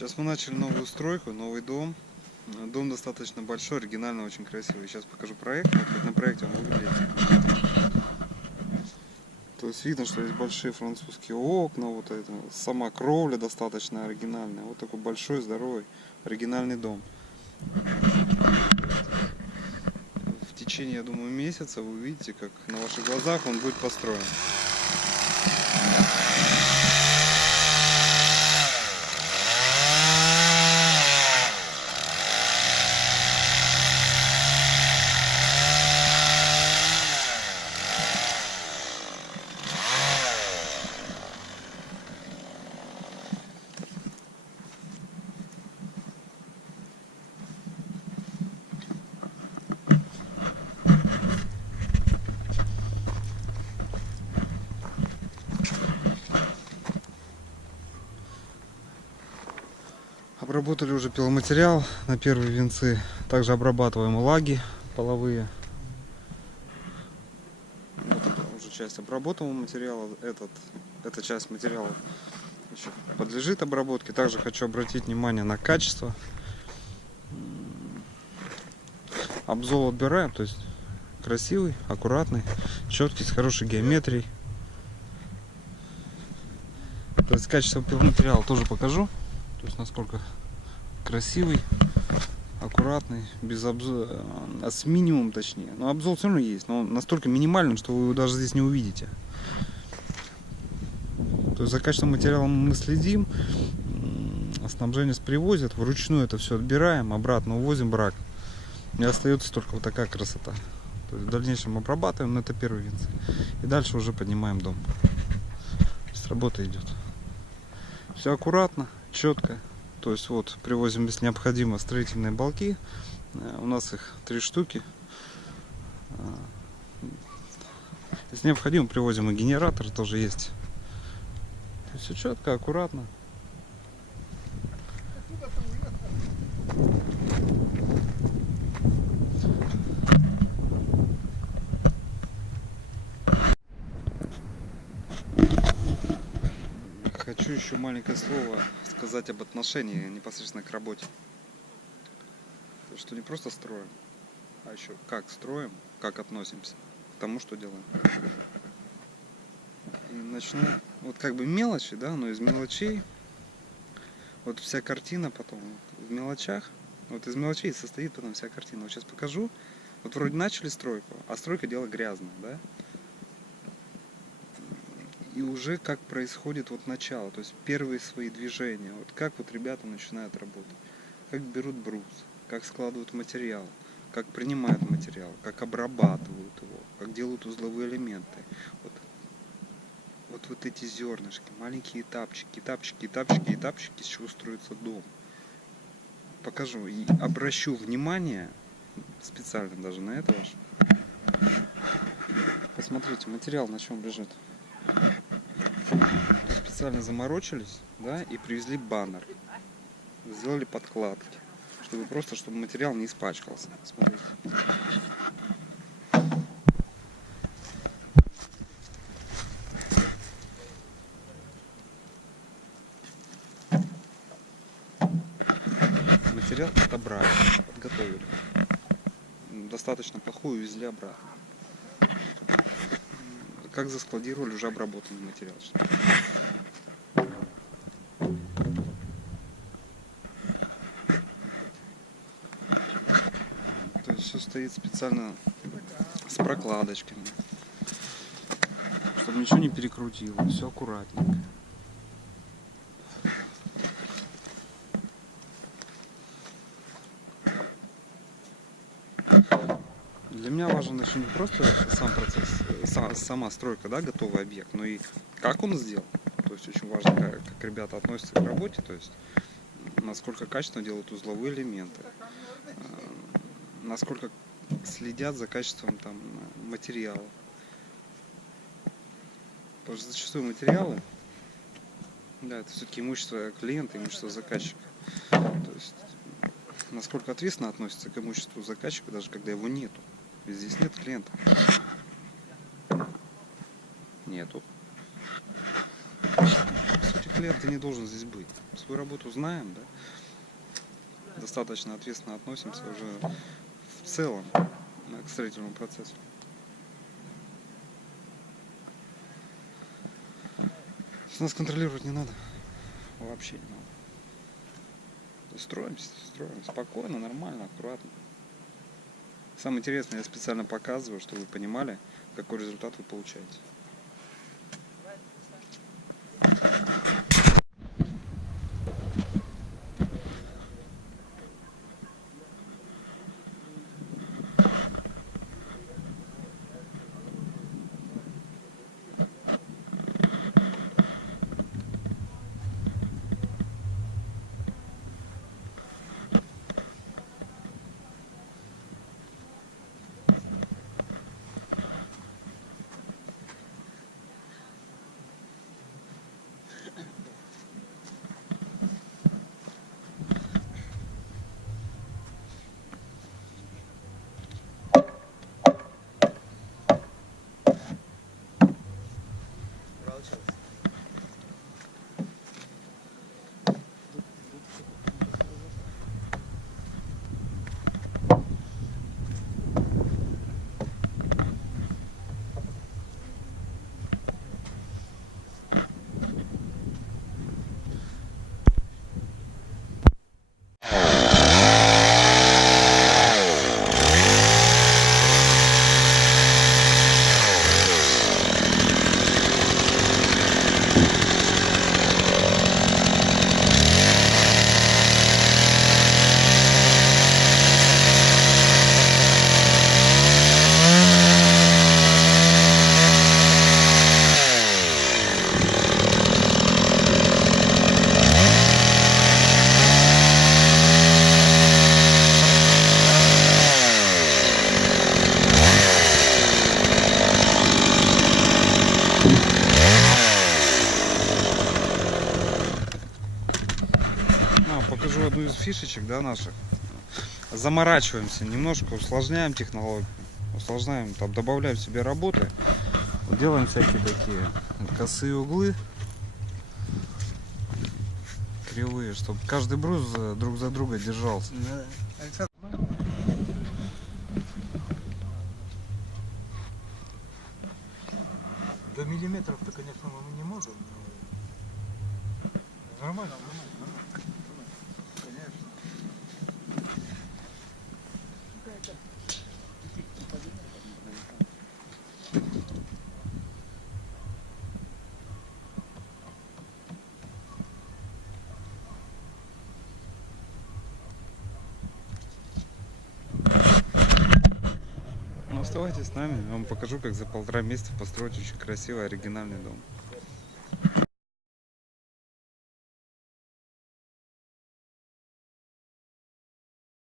Сейчас мы начали новую стройку, новый дом. Дом достаточно большой, оригинально, очень красивый. Сейчас покажу проект, как на проекте он выглядит. То есть видно, что есть большие французские окна, вот это, сама кровля достаточно оригинальная. Вот такой большой, здоровый, оригинальный дом. В течение, я думаю, месяца вы увидите, как на ваших глазах он будет построен. Обработали уже пиломатериал на первые венцы. Также обрабатываем лаги половые. Вот это уже часть обработанного материала. Эта часть материала еще подлежит обработке. Также хочу обратить внимание на качество. Обзол отбираем, то есть красивый, аккуратный, четкий, с хорошей геометрией. То есть качество пиломатериала тоже покажу. То есть насколько красивый, аккуратный, без обзора, с минимумом точнее. Но обзор все равно есть, но он настолько минимальный, что вы его даже здесь не увидите. То есть за качеством материала мы следим, снабженец привозит, вручную это все отбираем, обратно увозим брак. И остается только вот такая красота. То есть в дальнейшем обрабатываем, но это первый венцы. И дальше уже поднимаем дом. То есть работа идет. Все аккуратно, четко. То есть вот привозим, если необходимо, строительные балки. У нас их 3 штуки. Если необходимо, привозим и генератор тоже есть. То есть все четко, аккуратно. Хочу еще маленькое слово сказать об отношении непосредственно к работе. То, что не просто строим, а еще как строим, как относимся к тому, что делаем. И начну вот как бы мелочи, да, но из мелочей вот вся картина потом в мелочах. Вот из мелочей состоит потом вся картина. Вот сейчас покажу. Вот вроде начали стройку, а стройка дело грязное, да? И уже как происходит вот начало, то есть первые свои движения, вот как вот ребята начинают работать, как берут брус, как складывают материал, как принимают материал, как обрабатывают его, как делают узловые элементы. Вот эти зернышки, маленькие этапчики, с чего строится дом. Покажу и обращу внимание специально даже на это ваше. Посмотрите, материал на чем лежит. Специально заморочились, да, и привезли баннер. Сделали подкладки, чтобы материал не испачкался. Смотрите. Материал отобрали, подготовили. Достаточно плохой, увезли обратно. Как заскладировали уже обработанный материал. То есть все стоит специально с прокладочками, чтобы ничего не перекрутило, все аккуратненько. Для меня важен еще не просто сам процесс, сама стройка, да, готовый объект, но и как он сделан. То есть очень важно, как ребята относятся к работе, то есть насколько качественно делают узловые элементы, насколько следят за качеством там материала. Потому что зачастую материалы, да, это все-таки имущество клиента, имущество заказчика. То есть насколько ответственно относится к имуществу заказчика, даже когда его нету. Ведь здесь нет клиента. Нету. По сути, клиент не должен здесь быть. свою работу знаем, да, достаточно ответственно относимся уже в целом к строительному процессу. Нас контролировать не надо. Вообще не надо. То есть строим спокойно, нормально, аккуратно. Самое интересное, я специально показываю, чтобы вы понимали, какой результат вы получаете. Покажу одну из фишечек, да, наших. Заморачиваемся, немножко усложняем технологию, усложняем, там, добавляем себе работы, делаем всякие такие косые углы, кривые, чтобы каждый брус друг за друга держался. До миллиметров-то, конечно, мы не можем. Но... Нормально. Конечно. Ну, оставайтесь с нами, я вам покажу, как за 1,5 месяца построить очень красивый оригинальный дом.